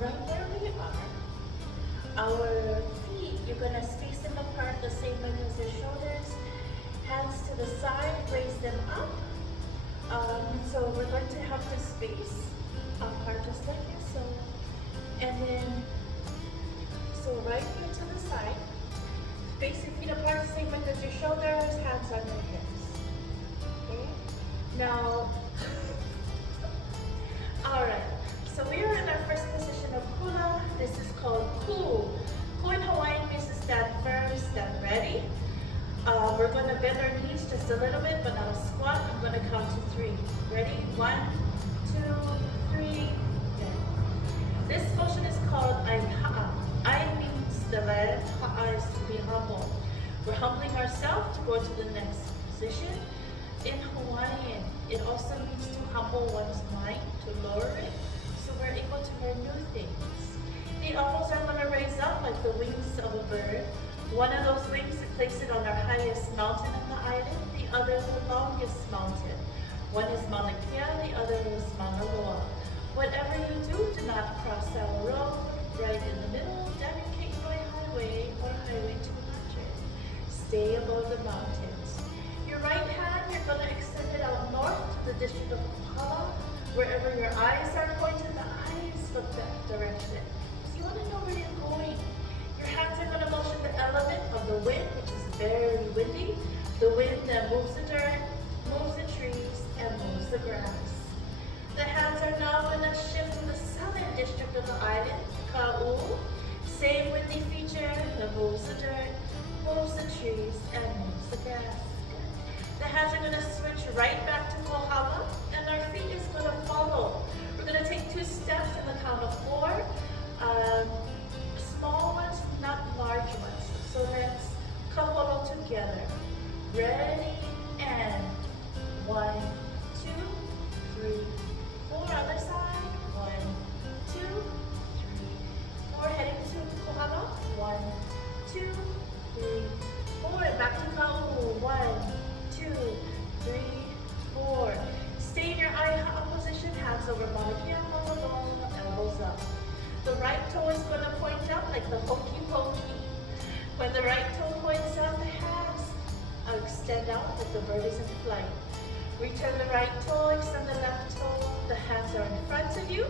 right where we are, our feet, you're gonna space them apart the same way as your shoulders. Hands to the side, raise them up. So we're going to have to space apart just like this. So, and then, so right here to the side, space your feet apart the same way as your shoulders, hands on your hips. Okay? Now, alright, so we are in our first position of Hula. This is called Ku. Ku in Hawaiian means to stand firm, stand ready. We're going to bend our knees just a little bit, but not a squat. I'm going to count to 3. Ready? 1, 2, 3. Yeah. This motion is called Aiha'a. Ai means the land. Ha'a is to be humble. We're humbling ourselves to go to the next position. In Hawaiian, it also means to humble one's mind, to lower it, so we're able to learn new things. The elbows are going to raise up like the wings of a bird. One of those wings, we place it on our highest mountain on the island, the other the longest mountain. One is Mauna Kea, the other is Mauna Loa. Whatever you do, do not cross our road. Right in the middle, down your Kihei highway or highway to Nutcharee. Stay above the mountains. Your right hand, you're going to extend it out north to the district of Hula. Wherever your eyes are pointed, the eyes look that direction. So you want to know where you're going. Your hands are going to motion the element of the wind, which is very windy. The wind that moves the dirt, moves the trees, and moves the grass. The hands are now going to shift to the southern district of the island, Ka'u. Same windy feature that moves the dirt, moves the trees, and moves the grass. The hands are going to switch right back to Kohala, and our feet is going to follow. We're going to take 2 steps in the count of 4. Small ones, not large ones. So let's kaholo together. Ready, and 1, 2, 3, 4. Other side. 1, 2, 3, 4. Heading to Kohala. 1, 2, 3, 4. And back to Ka'u. 1, 2, 3, 4. Stay in your Aiha'a position. Hands over Mauna Kea, Mauna Loa, elbows up. The right toe is going to point out like the hokey pokey. When the right toe points out, the hands extend out like the bird is in flight. Return the right toe, extend the left toe. The hands are in front of you,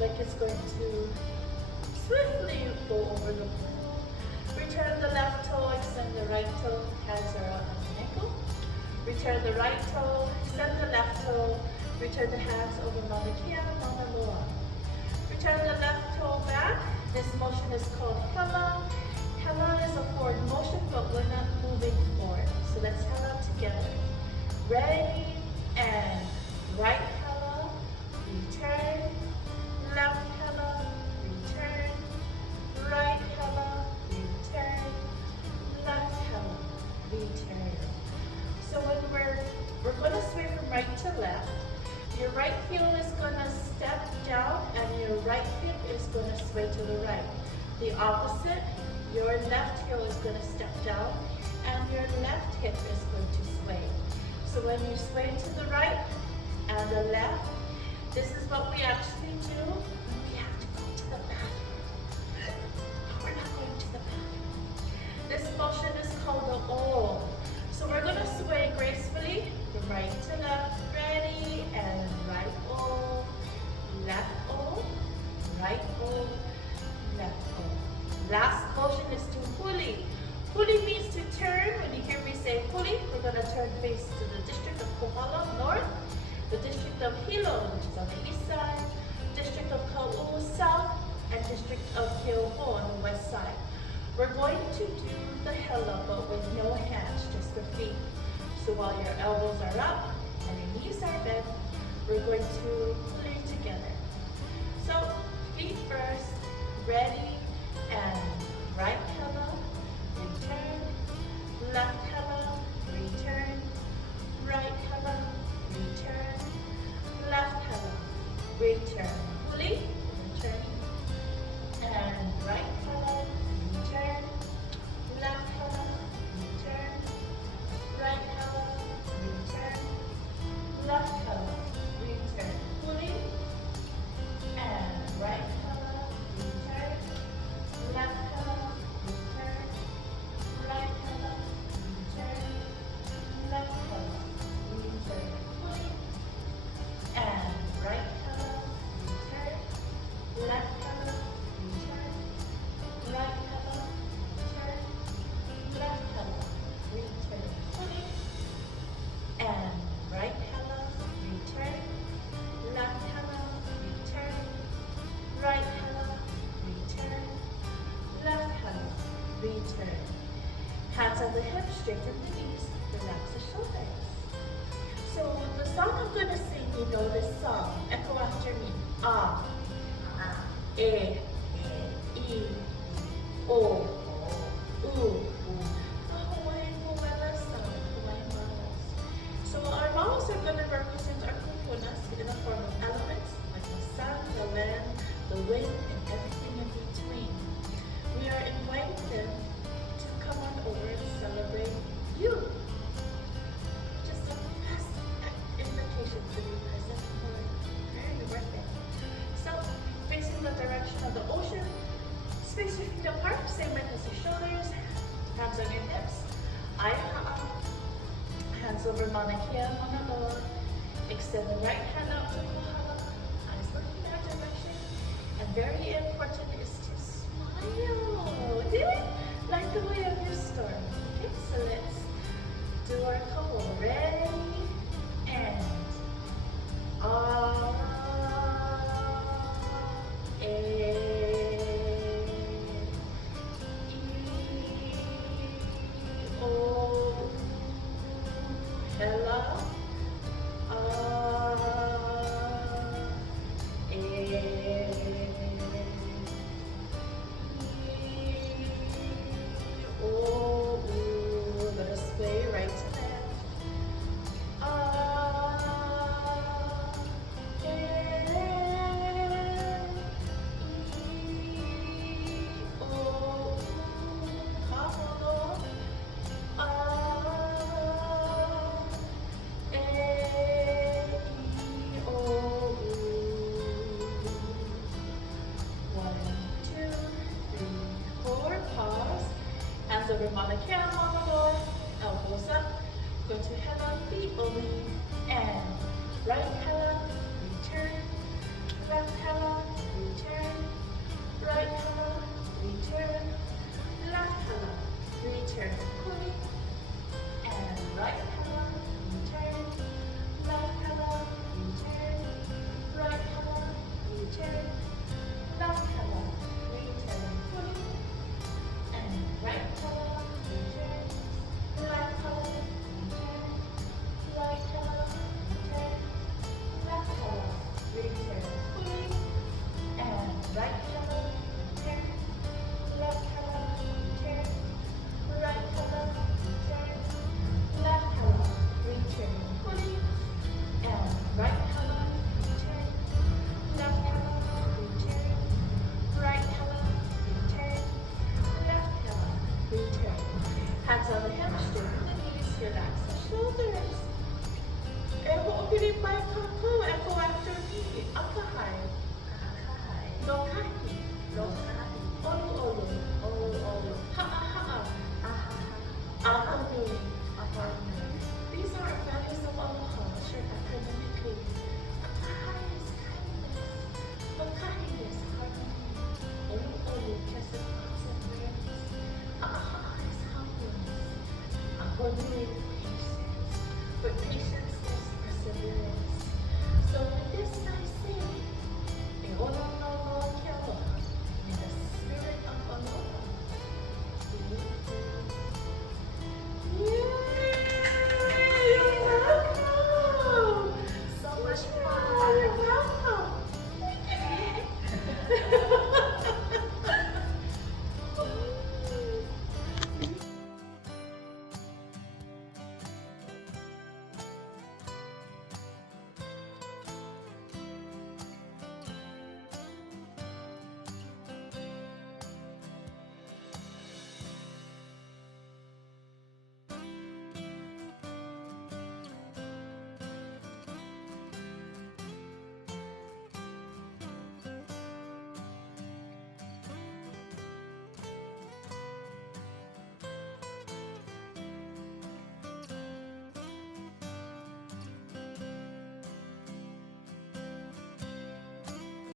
like it's going to swiftly go over the world. Return the left toe, extend the right toe. Hands are out on the ankle. Return the right toe, extend the left toe. Return the hands over Mauna Kea, Mauna Loa. Return the left toe back. This motion is called Hela. Hela is a forward motion, but we're not moving forward. So let's Hela together. Ready, and right Hela, return, left Hela, return, right Hela, return, left Hela, return. So when we're going to sway from right to left, your right heel is going to step down and your right hip is going to sway to the right. The opposite, your left heel is going to step down and your left hip is going to sway. So when you sway to the right and the left, this is what we actually do when we have to go to the bathroom. But we're not going to the bathroom. This motion is called the O. So we're going to sway gracefully from right to left. Ready, and right O, left O, right O, left O. Last motion is to huli. Huli means to turn. When you hear me say huli, we're going to turn face to the district of Kohala, north, the district of Hilo, which is on the east side, district of Ka'u, south, and district of Kihei on the west side. We're going to do the hela, but with no hands, just the feet. So while your elbows are up and your knees are bent, we're going to huli together. So feet first, ready, and right hela, return, left hela, return, right hela, return, left hela, return. Huli, return, and right hela, return, left hela, return, right hela, return, left hela, return. Huli, return. Hands on the hips, straighten the knees, relax the shoulders. So the song I'm going to sing, you know this song. Echo after me. Ah, e, I, o, u. The Hawaiian Wailea sound, Hawaiian vowels. So our vowels are going to represent our kupunas in the form of elements like the sun, the land, the wind, and everything in between. We are inviting them to come on over and celebrate you. Just the best invitation to be present for your birthday. So, facing the direction of the ocean, space your feet apart, same length as your shoulders, hands on your hips. Aiha'a, hands over Mauna Kea, Mauna Loa. Extend the right hand out to Kohala, eyes looking that direction. And very important is to smile. Do it like the way of your story. Okay, so let's do our couple. Ready? And let us play right to left. Over Mauna Kea, Mauna Loa, elbows up, go to hela, feet only, and right hela, return, left hela, return, right hela, return, left hela, return, quickly, and right hela, return, left hela, return, right hela, return, left hela, return, quickly, and right hela, return, left hela, return, right hela, return, left hela, return, quickly, and right hela, return, left hela, return, right hela, return, left hela, return, quickly, and right hela, return, left hela, return, right hela, return, left hela, return. Hands on the hips, straighten the knees, relax the shoulders. Echo opening by kako, echo after me. Akahai. Akahai. Lokahi. Lokahi. Olu olu. Olu olu. Ha'a ha'a. Aha ha'a. Ahonui. Ahonui. These are values of aloha, shared academically. Akahai is kindness. Lokahi is harmony. Olu olu, pleasant thoughts and prayers. Ha'a ha'a is humbleness. Ahonui